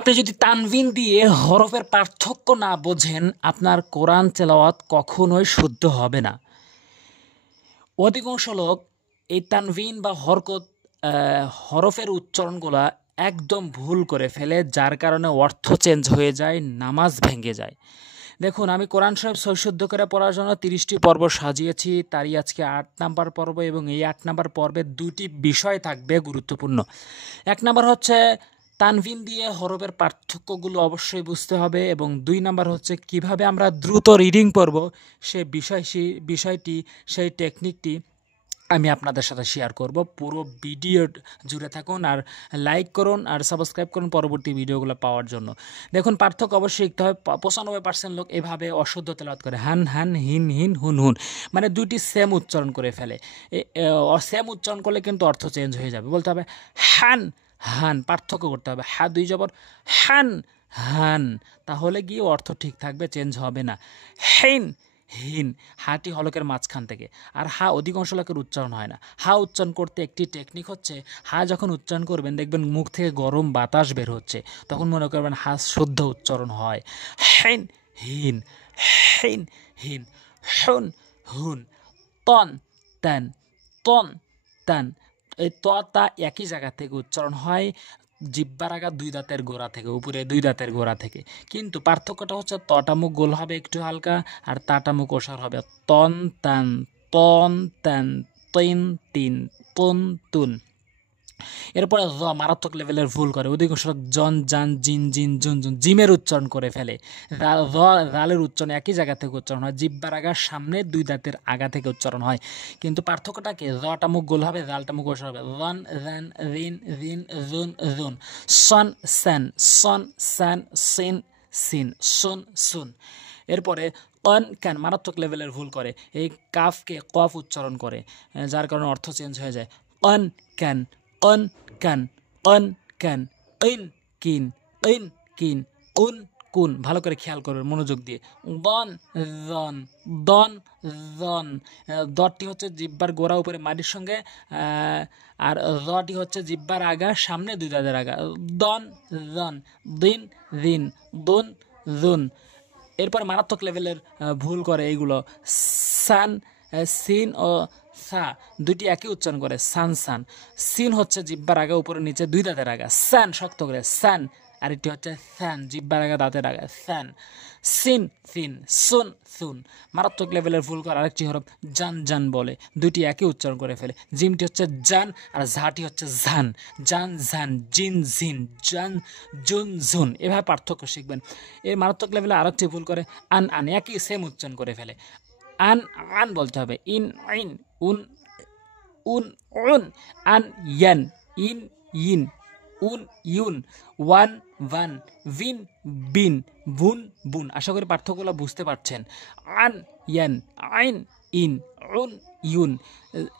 আপনি যদি তানভিন দিয়ে হরফের পার্থক্য না বোঝেন, আপনার কোরআন তেলাওয়াত কখনোই শুদ্ধ হবে না। অধিকাংশ লোক এই তানভিন বা হরফের উচ্চারণগুলা একদম ভুল করে ফেলে, যার কারণে অর্থ চেঞ্জ হয়ে যায়, নামাজ ভেঙে যায়। দেখুন, আমি কোরআন শরীফ সৈশুদ্ধ করে পড়ার জন্য 30টি পর্ব সাজিয়েছি, তারই আজকে 8 নাম্বার পর্ব, এবং এই 8 নাম্বার পর্বে 2টি বিষয় থাকবে গুরুত্বপূর্ণ। 1 নাম্বার হচ্ছে তানভিন দিয়ে হরফের পার্থক্যগুলো অবশ্যই বুঝতে হবে, এবং 2 নাম্বার হচ্ছে কিভাবে আমরা দ্রুত রিডিং পড়ব সেই বিষয়টি, সেই টেকনিকটি আমি আপনাদের সাথে শেয়ার করব। পুরো ভিডিও জুড়ে থাকুন, আর লাইক করুন আর সাবস্ক্রাইব করুন পরবর্তী ভিডিওগুলো পাওয়ার জন্য। দেখুন, পার্থক্য অবশ্যই শিখতে হবে। 95% লোক এভাবে অশুদ্ধ তেলাওয়াত করে, হান হান, হিন হিন, হুন হুন, মানে দুইটি সেম উচ্চারণ করে ফেলে। সেম উচ্চারণ করলে কিন্তু অর্থ চেঞ্জ হয়ে যাবে। বলতে হবে হান হান, পার্থক্য করতে হবে। হা দুই জবর, হান হান, তাহলে গিয়ে অর্থ ঠিক থাকবে, চেঞ্জ হবে না। হেন হিন, হাটি হলকের মাঝখান থেকে, আর হা অধিকাংশ লোকের উচ্চারণ হয় না। হা উচ্চারণ করতে একটি টেকনিক হচ্ছে, হা যখন উচ্চারণ করবেন দেখবেন মুখ থেকে গরম বাতাস বের হচ্ছে, তখন মনে করবেন হা শুদ্ধ উচ্চারণ হয়। হেন হিন, হেন হিন, হুন হুন, তন তেন, তন তেন। এই ত তা একই জায়গা থেকে উচ্চারণ হয়, জিব্বার আগা 2 দাঁতের গোড়া থেকে, উপরে 2 দাঁতের গোড়া থেকে। কিন্তু পার্থক্যটা হচ্ছে তটা মুখ গোল হবে একটু হালকা, আর তাটা মুখ ওসার হবে। তন তান, তন তান, তিন তিন, তুন তুন। এরপরে জ মারাত্মক লেভেলের ভুল করে, অধিকাংশ জন জান, জিন জিন, জুন জুন, জিমের উচ্চারণ করে ফেলে। রালের উচ্চারণ একই জায়গা থেকে উচ্চারণ হয়, জিব্বার আগার সামনে 2 দাঁতের আগা থেকে উচ্চারণ হয়। কিন্তু পার্থক্যটা কি? জটা মুখ গোল হবে, জালটা মুখ ওসার হবে। রন রেন, রিন রিন, জুন জুন, সন সেন, সন সেন, সিন সিন, সুন সুন। এরপরে কন ক্যান মারাত্মক লেভেলের ভুল করে, এই কাফকে কফ উচ্চারণ করে, যার কারণে অর্থ চেঞ্জ হয়ে যায়। কন ক্যান, কন ক্যান, কন ক্যান, ইন কিন, ইন কিন, কুন কুন। ভালো করে খেয়াল করবেন মনোযোগ দিয়ে। দন জন, দন জন, দটি হচ্ছে জিব্বার গোড়া উপরে মাটির সঙ্গে, আর জটি হচ্ছে জিব্বার আগা সামনে 2 দাঁতের আগা। দন জন, দিন দিন, দুন জুন। এরপর মারাত্মক লেভেলের ভুল করে এইগুলো, সান, সিন ও সা দুইটি একই উচ্চারণ করে, সান সান। সিন হচ্ছে জিব্বার আগা উপরে নিচে 2 দাঁতের আগা, সান শক্ত করে, সান। আর এটি হচ্ছে স্যান, জিব্বার আগা দাঁতের আগা, স্যান। সিন সিন, সুন সুন। মারাত্মক লেভেলের ভুল করে আরেকটি হরফ জান জান বলে, দুইটি একই উচ্চারণ করে ফেলে। জিমটি হচ্ছে জান আর ঝাটি হচ্ছে ঝান, জান ঝান, জিন জিন, জান জুন জুন। এভাবে পার্থক্য শিখবেন। এর মারাত্মক লেভেলে আরেকটি ভুল করে আন আন, একই সেম উচ্চারণ করে ফেলে। আন আন বলতে হবে, ইন আইন, উন উন উন, আন ইয়ান, ইন ইন, উন ইউন, ওয়ান ওয়ান, বিন বিন, বুন বুন। আশা করি পার্থক্যগুলো বুঝতে পারছেন। আন ইয়ান, আইন ইন, উন ইউন।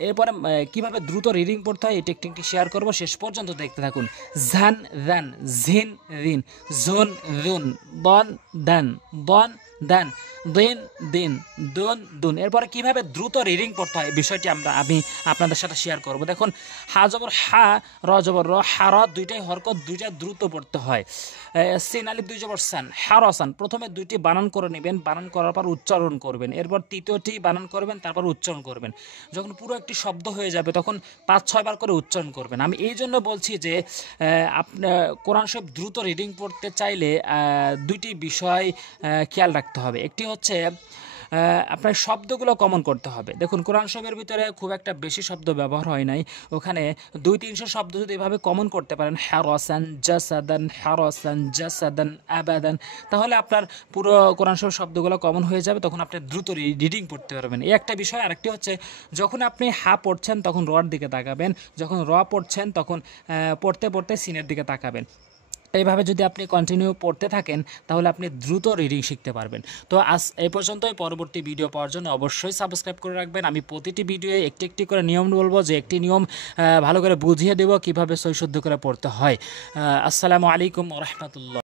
এরপরে কীভাবে দ্রুত রিডিং পড়তে হয় এই টেকনিকটি শেয়ার করব, শেষ পর্যন্ত দেখতে থাকুন। ঝান জান, ঝিন রিন, জোন জুন, বন দান, বন দান, দিন দিন, দুন দুন। এরপরে কীভাবে দ্রুত রিডিং পড়তে হয় বিষয়টি আমি আপনাদের সাথে শেয়ার করব। দেখুন, হা জবর হা, র জবর র, হা র দুইটাই হরকত, দুইটা দ্রুত পড়তে হয়। সিন আলিফ 2 জবর সান, হা র সান। প্রথমে 2টি বানান করে নেবেন, বানান করার পর উচ্চারণ করবেন, এরপর 3য়টি বানান করবেন, তারপর উচ্চারণ করবেন। যখন পুরো একটি শব্দ হয়ে যাবে তখন 5-6 বার করে উচ্চারণ করবেন। আমি এই জন্য বলছি যে আপনার কোরআন শরীফ দ্রুত রিডিং পড়তে চাইলে 2টি বিষয় খেয়াল রাখতে হবে। একটি হচ্ছে আপনার শব্দগুলো কমন করতে হবে। দেখুন, কোরআন শরীফের ভিতরে খুব একটা বেশি শব্দ ব্যবহার হয় নাই, ওখানে 200-300 শব্দ যদি এভাবে কমন করতে পারেন, হারাসান জাসাদান, হারাসান জাসাদান, আবাদান, তাহলে আপনার পুরো কোরআন শরীফ শব্দগুলো কমন হয়ে যাবে, তখন আপনি দ্রুত রিডিং পড়তে পারবেন। এই একটা বিষয়। আরেকটি হচ্ছে, যখন আপনি হা পড়ছেন তখন রর দিকে তাকাবেন, যখন র পড়ছেন তখন পড়তে পড়তে সিনের দিকে তাকাবেন। এইভাবে যদি আপনি কন্টিনিউ পড়তে থাকেন তাহলে আপনি দ্রুত রিডিং শিখতে পারবেন। তো আজ এই পর্যন্তই। পরবর্তী ভিডিও পাওয়ার জন্য অবশ্যই সাবস্ক্রাইব করে রাখবেন। আমি প্রতিটি ভিডিওয়ে একটি একটি করে নিয়ম বলবো, যে একটি নিয়ম ভালো করে বুঝিয়ে দেবো কীভাবে সই শুদ্ধ করে পড়তে হয়। আসসালামু আলাইকুম ওয়া রাহমাতুল্লাহ।